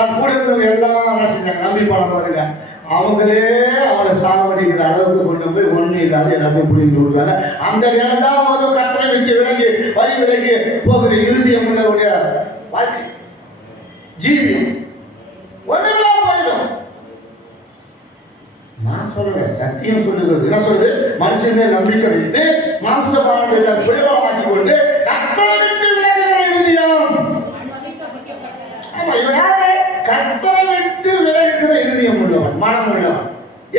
இருந்தவங்க எல்லாம் என்ன செஞ்சாங்க நம்பி போன பாருங்க. அவங்களே அவரை சாவடிக்கிற அளவுக்கு கொண்டு போய் ஒண்ணு இல்லாத எல்லாத்தையும் புரிந்து விடுறாங்க அந்த நேரம் தான் ஒரு கட்டளை விட்டு விலகி வழி விலகி போகிற இறுதியம் உள்ளவருடைய வாழ்க்கை. ஜீவியம் ஒண்ணுமில்லாம போயிடும். நான் சொல்றேன் சத்தியம் சொல்லுகிறது. என்ன சொல்றது மனுஷனே நம்பிக்கை வைத்து மாம்சமானது குறைவாக பிடிவாமாக்கி கொண்டு கத்தரை விட்டு விலகுகிற இறுதியம் ஆமா இவன் யாரு கத்தரை விட்டு விலகுகிற இருதயம் உள்ளவன் மனம் உள்ளவன்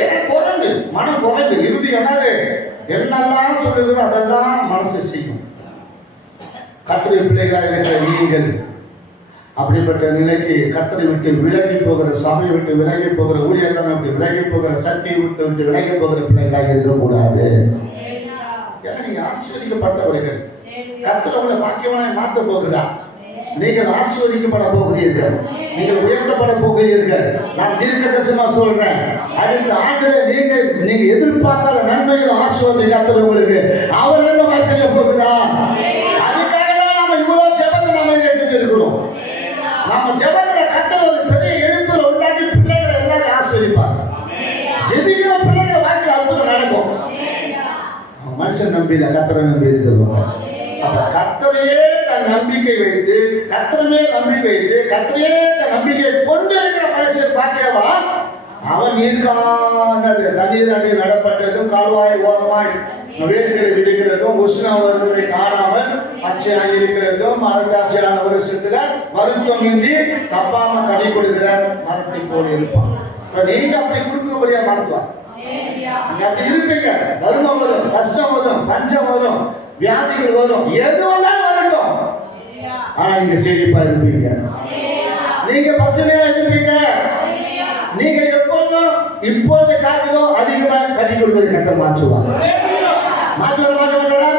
ஏன் குரங்கு மனம் குரங்கு இறுதி என்னது? என்னெல்லாம் சொல்லுகிறதோ அதெல்லாம் மனசு செய்யும் கத்தரை பிள்ளைகளாக இருக்கிற நீங்கள் அப்படிப்பட்ட நிலைக்கு கத்தரை விட்டு விலகி போகிற சபையை விட்டு விலகி போகிற ஊழியர்களை விட்டு விலகி போகிற சக்தியை விட்டு விட்டு விலகி போகிற பிள்ளைகளாக இருக்கக்கூடாது. ஏன்னா நீங்க ஆசீர்வதிக்கப்பட்டவர்கள் கத்தரை உங்களை பாக்கியவனை மாற்ற போகிறா நீங்கள் ஆசீர்வதிக்கப்பட போகிறீர்கள் நீங்கள் உயர்த்தப்பட போகிறீர்கள் நான் தீர்க்க தரிசனமா சொல்றேன். அடுத்த ஆண்டுல நீங்க நீங்க எதிர்பார்க்காத நன்மைகள் ஆசீர்வாதம் கத்தர் உங்களுக்கு அவர் என்ன வாசிக்க போகிறார் அதுக்காக தான் நம்ம இவ்வளவு ஜபத்தை நம்ம எடுத்து இருக்கிறோம். நம்ம ஜெபத்துல கத்தர் ஒரு பெரிய எழுப்புல உண்டாக்கி பிள்ளைகளை எல்லாரும் ஆசீர்வதிப்பார். ஜெபிக்கிற பிள்ளைங்க வாழ்க்கை அற்புதம் நடக்கும். மனுஷன் நம்பியில கத்தரை நம்பி இருக்கிறவங்க அப்ப கத்தரையே தன் நம்பிக்கை வைத்து கத்தரமே நம்பிக்கை வைத்து கத்தரையே நம்பிக்கை கொண்டு இருக்கிற மனுஷன் பார்க்கிறவா? அவன் நீர்கானது தண்ணீர் அடி நடப்பட்டதும் கால்வாய் ஓரமாய் வேர்களை விடுகிறதும் உஷ்ணம் வருவதை காணாமல் அச்சையாக இருக்கிறதும் மரத்தாட்சியான வருஷத்துல மருத்துவம் இன்றி தப்பாம கடி கொடுக்கிற மரத்தை போல இருப்பான். இப்ப நீங்க அப்படி கொடுக்கும்படியா மருத்துவம் நீங்க அப்படி இருப்பீங்க. வறுமை வரும் கஷ்டம் வரும் பஞ்சம் வரும் வியாதிகள் வரும். எது வந்தாலும் ஆனா நீங்க செழிப்பா இருப்பீங்க. நீங்க பசுமையா இருப்பீங்க. நீங்க எப்போதும் இப்போது காட்டிலும் அதிகமாக கட்டி கொடுத்தது கட்ட மாற்றுவாங்க மாற்றுவதை மாற்ற மாட்டாரா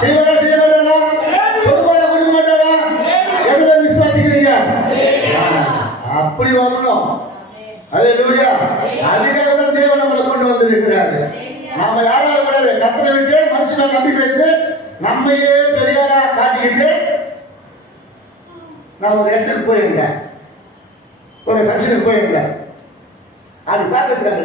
செய்வதா செய்ய மாட்டாரா கொடுப்பதை கொடுக்க மாட்டாரா எதுல விசுவாசிக்கிறீங்க? அப்படி வரணும். அல்லேலூயா அதுக்காக தான் தேவன் நம்மளை கொண்டு வந்திருக்கிறாரு. நாம யாராவது கூடாது கத்தரை விட்டு மனுஷனை நம்பிக்கை வைத்து நம்மையே நான் ஒரு இடத்துக்கு போயிருந்தேன். ஒரு ஃபங்க்ஷனுக்கு போயிருந்தேன். அது பார்க்கறதுக்கு